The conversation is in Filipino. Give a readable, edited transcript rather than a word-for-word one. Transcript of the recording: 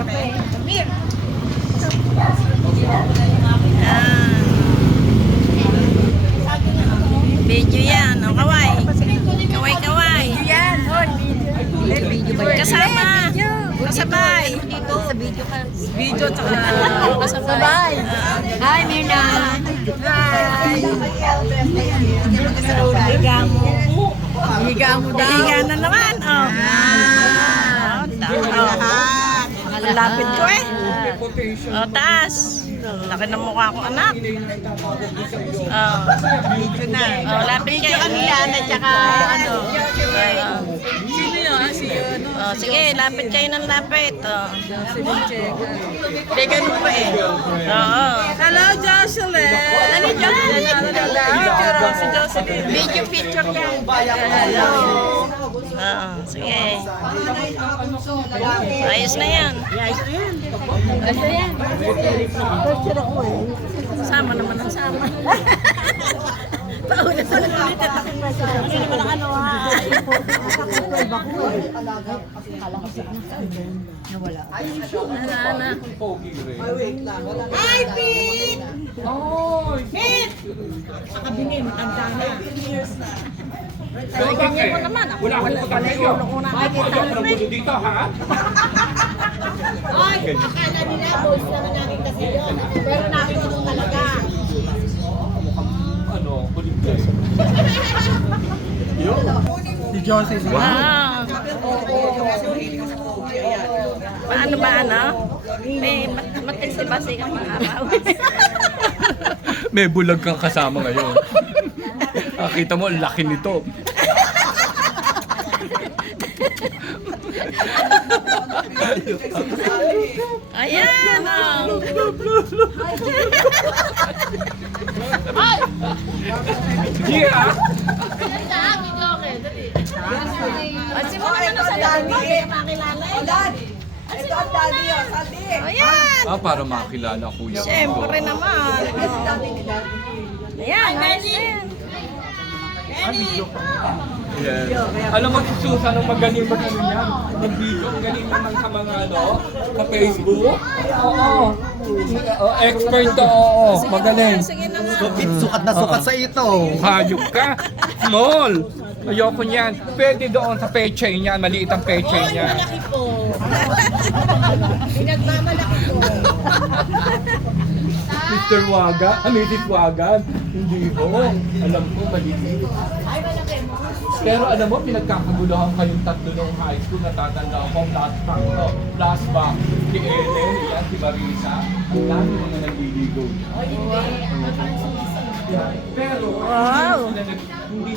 Yan. Video yan. O, kaway. Kaway, kaway. Yan, Kasama. Kasabay. dito sa video ka. Video tsaka Kasabay. Hi, Mirna. Hi. Higa mo. higa mo daw. Higa na naman. Oh. Ang lapit ko eh. Oh, taas. Laki ng mukha ko, anak. Oh. Video na. Oh, lapit kayo. Yan, at saka ano. Sino yun? Si ano? Oh, sige, lapit kayo ng lapit. Oh. Si Vinchega. Hindi, ganun pa eh. Oo. Hello, Jocelyn! Ano, Jocelyn? Picture oh, si Jocelyn. Video picture yan. Hello! Oo, sige. Ayos na yan. Ano yan? Sama naman ang sama. Pauna pa lang ulit at aking masarap. Ano naman ang ano ha? Nawala. Hi, Pete! Pete! Nakabingi, matanda na. Ay, ganyan mo naman. Ako wala yung una nakikita. dito, ha? Oy, akala nila boys naman namin kasi yun. Pero namin ito talaga. Ano, kulit kayo. Si Josie. Ah. Paano ba, ano? May matisibasi kang mga araw. May bulag kang kasama ngayon. Nakita mo, ang laki nito. Ayan, oh. Sige, ha? Simulan na sa dami. Kaya makilala eh. Ito ang daddy yun, Saldi. Ayan. Para makilala kuya. Siyempre naman. Ayan, ayos na yan. Yes. Alam mo, si Susan, ang magaling mag-ano yan. Mag-video, magaling naman sa mga ano, sa Facebook. Oo. Expert to, oo. Magaling. Sige na nga. Sukat na sukat sa ito. Hayop ka. Small. Ayoko niyan. Pwede doon sa peche niya. Maliit ang peche niya. Malaki po. Pinagmamalaki po. Mr. Waga? Mrs. Wagan? Hindi ko. Alam ko, maliit. Pero alam mo, pinagkakaguluhan kayong tatlo ng high school. Natatanda ko, flashback. Si Ellen, yan, si Marisa. Ang dami mga nagliligaw. Pero, Wow. hindi